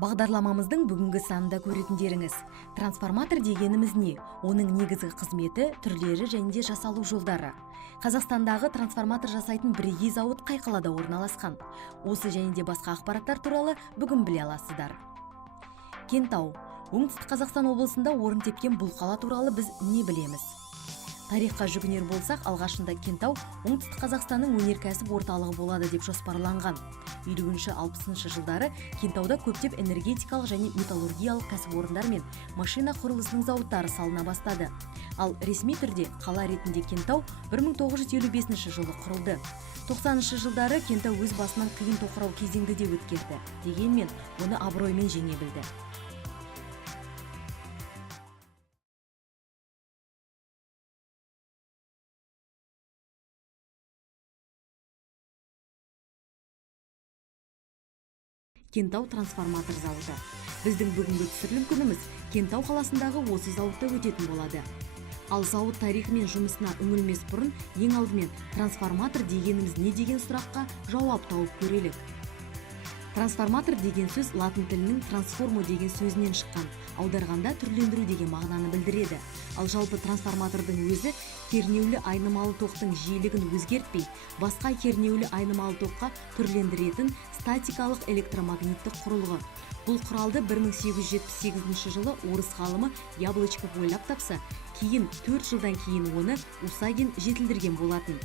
Бағдарламамыздың бүгінгі санында көретіндеріңіз. Трансформатор дегеніміз не? Оның негізгі қызметі, түрлері және де жасалу жолдары. Қазақстандағы трансформатор жасайтын бірегей зауыт қай қалада орналасқан? Осы және де басқа ақпараттар туралы бүгін біле аласыздар. Кентау. Оңтүстік Қазақстан облысында орын тепкен бұл қала туралы біз не білеміз? Тарихқа жүгінер болсақ, алғашында Кентау оңтүстік Қазақстанның өнеркәсіп орталығы болады деп жоспарланған. 50-60 жылдары Кентауда көптеп энергетикалық және металлургиялық кәсіпорындар мен машина құрылысының зауыттары салына бастады. Ал ресми түрде қала ретінде Кентау 1955 жылы құрылды. 90 жылдары Кентау өз басынан қиын тоқырау кезеңді де өткерді. Дегенмен, оны абыроймен жеңе білді. Кентау трансформатор зауыты. Біздің бүгінгі түсірілім күніміз Кентау қаласындағы осы зауытта өтетін болады. Ал зауыт тарихы мен жұмысына үңілмес бұрын ең алдымен трансформатор дегеніміз не деген сұраққа жауап тауып көрелік. Трансформатор деген сөз латын тілінің трансформо деген сөзінен шыққан, аударғанда түрлендіру деген мағынаны білдіреді. Ал жалпы трансформатордың өзі кернеулі айнымалы тоқтың жиілігін өзгертпей, басқа кернеулі айнымалы тоққа түрлендіретін статикалық электромагниттік құрылғы. Бұл құралды 1878 жылы орыс ғалымы Яблочков ойлап тапса, кейін 4 жылдан кейін оны Усагин жетілдірген болатын.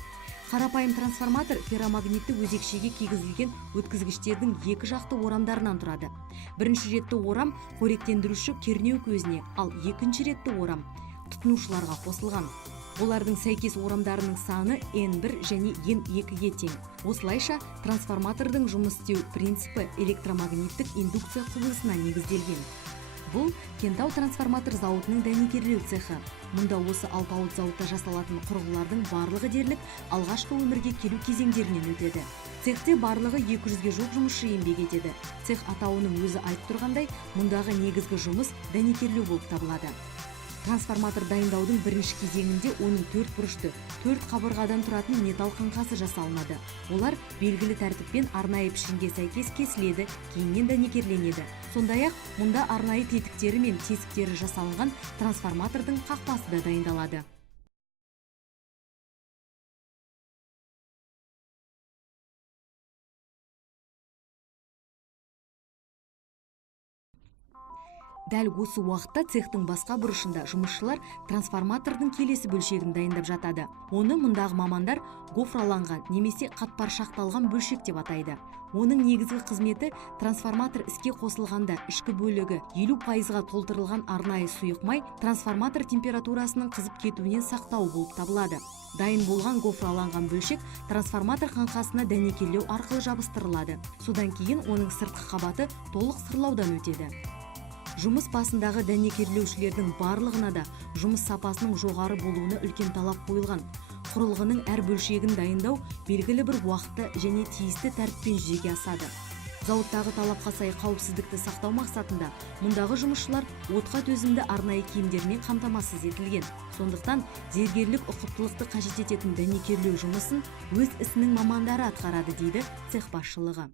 Қарапайым трансформатор ферромагнитті өзекшеге кигізілген өткізгіштердің екі жақты орамдарынан тұрады. Бірінші ретті орам қоректендіруші кернеу көзіне, ал екінші ретті орам тұтынушыларға қосылған. Олардың сәйкес орамдарының саны N1 және N2-ге тең. Осылайша трансформатордың жұмыс істеу принципі электромагниттік индукция құбылысына негізделген. Бұл Кентау трансформатор зауытының дәнекерлеу цехы. Мұнда осы алпауыт зауытта жасалатын құрылғылардың барлығы дерлік алғашқы өмірге келу кезеңдерінен өтеді. Цехте барлығы 200-ге жуық жұмысшы еңбек етеді. Цех атауының өзі айтып тұрғандай, мұндағы негізгі жұмыс дәнекерлеу болып табылады. Трансформатор дайындаудың бірінші кезеңінде оның 4 бұрышты, 4 қабырғадан тұратын металл қаңқасы жасалынады. Олар белгілі тәртіппен арнайы пішінге сәйкес кесіледі, кейіннен дәнекерленеді. Сондай-ақ мұнда арнайы тетіктері мен тесіктері жасалынған трансформатордың қақпасы да дайындалады. Дәл осы уақытта цехтың басқа бұрышында жұмысшылар трансформатордың келесі бөлшегін дайындап жатады. Оны мұндағы мамандар гофраланған немесе қатпаршақталған бөлшек деп атайды. Оның негізгі қызметі трансформатор іске қосылғанда ішкі бөлігі 50%-ға толтырылған арнайы сұйық май трансформатор температурасының қызып кетуінен сақтау болып табылады. Дайын болған гофраланған бөлшек трансформатор қаңқасына дәнекерлеу арқылы жабыстырылады. Содан кейін оның сыртқы қабаты толық сырлаудан өтеді. Жұмыс басындағы дәнекерлеушілердің барлығына да жұмыс сапасының жоғары болуына үлкен талап қойылған. Құрылғының әр бөлшегін дайындау белгілі бір уақытта және тиісті тәртіппен жүзеге асады. Зауыттағы талапқа сай қауіпсіздікті сақтау мақсатында мұндағы жұмысшылар отқа төзімді арнайы киімдермен қамтамасыз етілген. Сондықтан зергерлік ұқыптылықты қажет ететін дәнекерлеу жұмысын өз ісінің мамандары атқарады, дейді цех басшылығы.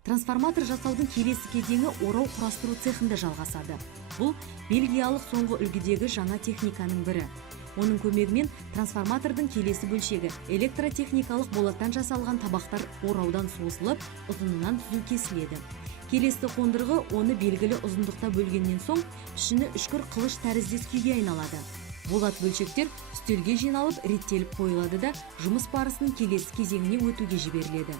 Трансформатор жасаудың келесі кезеңі орау құрастыру цехында жалғасады. Бұл бельгиялық соңғы үлгідегі жаңа техниканың бірі. Оның көмегімен трансформатордың келесі бөлшегі электротехникалық болаттан жасалған табақтар ораудан созылып, ұзынынан түзу кесіледі. Келесі қондырғы оны белгілі ұзындықта бөлгеннен соң пішіні үшкір қылыш тәріздес күйге айналады. Болат бөлшектер үстелге жиналып реттеліп қойылады да жұмыс барысының келесі кезеңіне өтуге жіберіледі.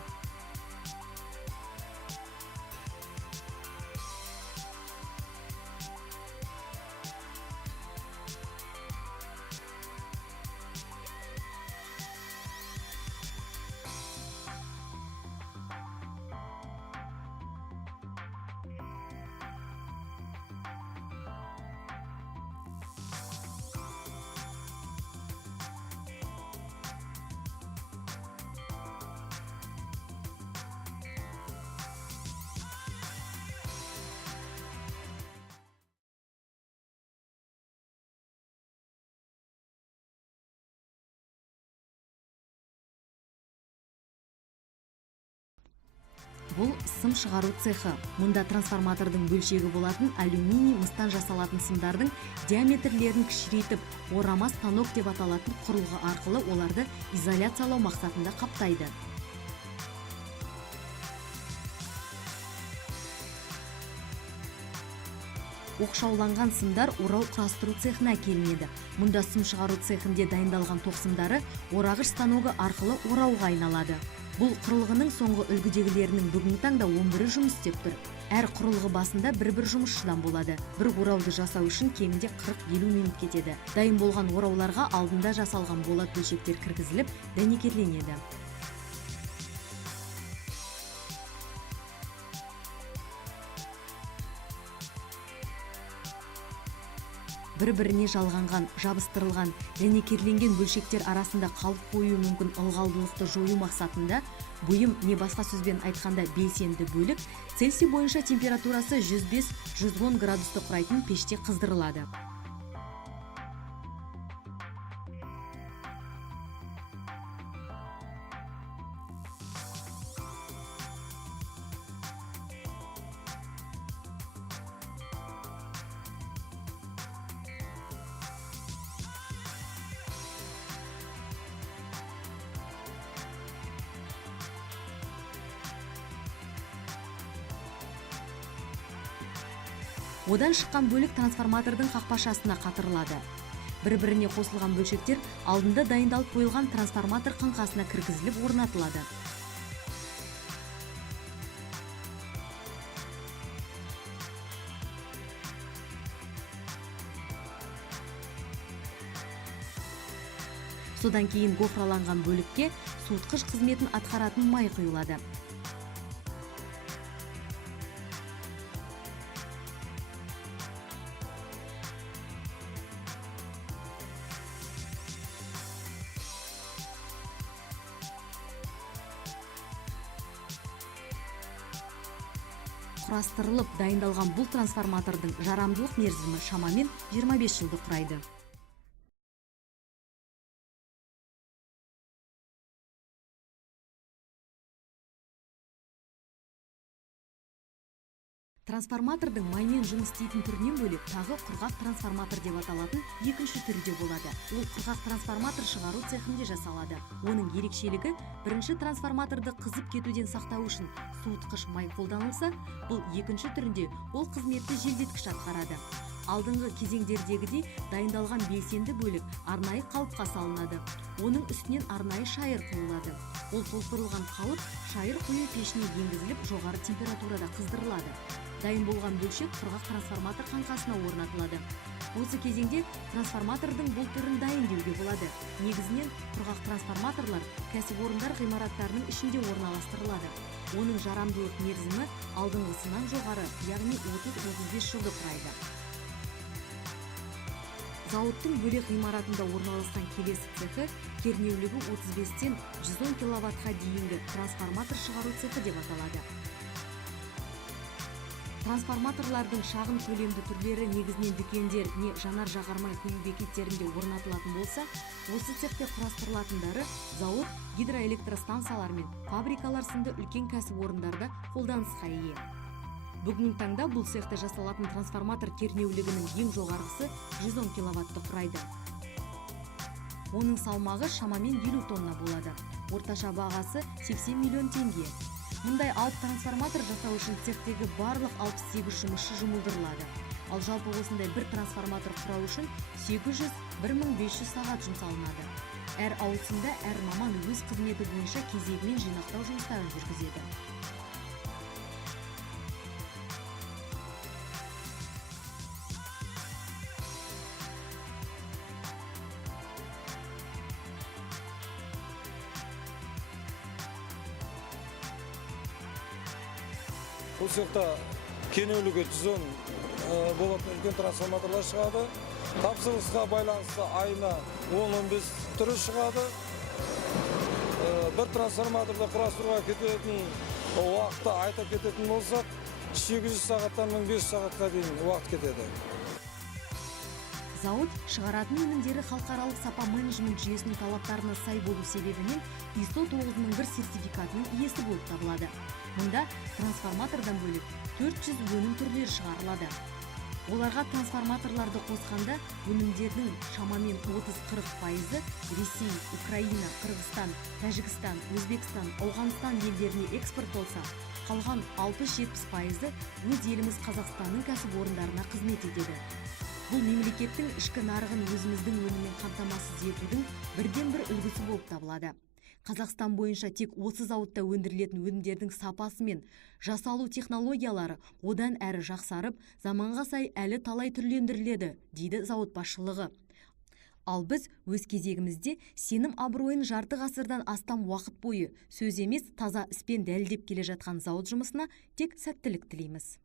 Бұл сым шығару цехы. Мұнда трансформатордың бөлшегі болатын алюминий мыстан жасалатын сымдардың диаметрлерін кішірейтіп, орама станок деп аталатын құрылғы арқылы оларды изоляциялау мақсатында қаптайды. Оқшауланған сымдар орау құрастыру цехына әкелінеді. Мұнда сым шығару цехінде дайындалған тоқсымдары орағыш станогы арқылы орауға айналады. Бұл құрылғының соңғы үлгідегілерінің бүгінгі таңда 11-і жұмыс істеп тұр. Әр құрылғы басында бір жұмысшыдан болады. Бір орауды жасау үшін кемінде 40-50 минут кетеді. Дайын болған орауларға алдында жасалған болат бөлшектер кіргізіліп, дәнекерленеді. Бір-біріне жалғанған, жабыстырылған, дәнекерленген бөлшектер арасында қалып қою мүмкін ылғалдылықты жою мақсатында бұйым, не басқа сөзбен айтқанда белсенді бөлік, Цельсий бойынша температурасы 105-110 градусты құрайтын пеште қыздырылады. Одан шыққан бөлік трансформатордың қақпашасына қатырылады. Бір-біріне қосылған бөлшектер алдында дайындалып қойылған трансформатор қаңқасына кіргізіліп орнатылады. Содан кейін гофраланған бөлікке суытқыш қызметін атқаратын май құйылады. Құрастырылып дайындалған бұл трансформатордың жарамдылық мерзімі шамамен 25 жылды құрайды. Трансформатордың маймен жұмыс істейтін түрінен бөлек тағы құрғақ трансформатор деп аталатын екінші түрі де болады. Ол құрғақ трансформатор шығару цехінде жасалады. Оның ерекшелігі, бірінші трансформаторды қызып кетуден сақтау үшін суытқыш май қолданылса, бұл екінші түрінде ол қызметті желдеткіш атқарады. Алдыңғы кезеңдердегідей дайындалған белсенді бөлік арнайы қалыпқа салынады. Оның үстінен арнайы шайыр құйылады. Ол толтырылған қалып шайыр құю пешіне енгізіліп, жоғары температурада қыздырылады. Дайын болған бөлшек құрғақ трансформатор қаңқасына орнатылады. Осы кезеңде трансформатордың бұл түрін дайын деуге болады. Негізінен құрғақ трансформаторлар кәсіпорындар ғимараттарының ішінде орналастырылады. Оның жарамдылық мерзімі алдыңғысынан жоғары, яғни 30-35 жылды құрайды. Зауыттың бөлек ғимаратында орналасқан келесі цехы кернеулігі 35-тен 110 киловаттқа дейінгі трансформатор шығару цехы деп аталады. Трансформаторлардың шағын көлемді түрлері негізінен дүкендер не жанар-жағармай құю бекеттерінде орнатылатын болса, осы цехте құрастырылатындары зауыт, гидроэлектростансалар мен фабрикалар сынды үлкен кәсіпорындарда қолданысқа ие. Бүгінгі таңда бұл цехте жасалатын трансформатор кернеулігінің ең жоғарғысы 110 киловатты құрайды. Оның салмағы шамамен 50 тонна болады. Орташа бағасы 80 миллион теңге. Мұндай алып трансформатор жасау үшін цехтегі барлық 68 жұмысшы жұмылдырылады. Ал жалпы осындай бір трансформатор құрау үшін 800-1500 сағат жұмсалынады. Әр ауысымда әр маман өз қызметі бойынша кезегімен жинақтау жұмыстарын жүргізеді. Бұл цехта кенеулігі 110 болатын үлкен трансформаторлар шығады. Тапсырысқа байланысты айына 10-15 түрі шығады. Бір трансформаторда құрастыруға кететін уақытты айта кететін болсақ, 800 сағаттан 1500 сағатқа дейін уақыт кетеді. Зауыт шығаратын өнімдері халықаралық сапа менеджмент жүйесінің талаптарына сай болу себебінен ISO 9001 сертификатының иесі болып табылады. Мұнда трансформатордан бөлек 400 өнім түрлері шығарылады. Оларға трансформаторларды қосқанда өнімдердің шамамен 30-40% Ресей, Украина, Қырғызстан, Тәжікстан, Өзбекстан, Ауғанстан елдеріне экспортталса, қалған 60-70% өз еліміз Қазақстанның кәсіпорындарына қызмет етеді. Бұл мемлекеттің ішкі нарығын өзіміздің өніммен қамтамасыз етудің бірден-бір үлгісі болып табылады. Қазақстан бойынша тек осы зауытта өндірілетін өнімдердің сапасы мен жасалу технологиялары одан әрі жақсарып, заманға сай әлі талай түрлендіріледі, дейді зауыт басшылығы. Ал біз өз кезегімізде сенім абыройын жарты ғасырдан астам уақыт бойы сөз емес таза іспен дәлелдеп келе жатқан зауыт жұмысына тек сәттілік тілейміз.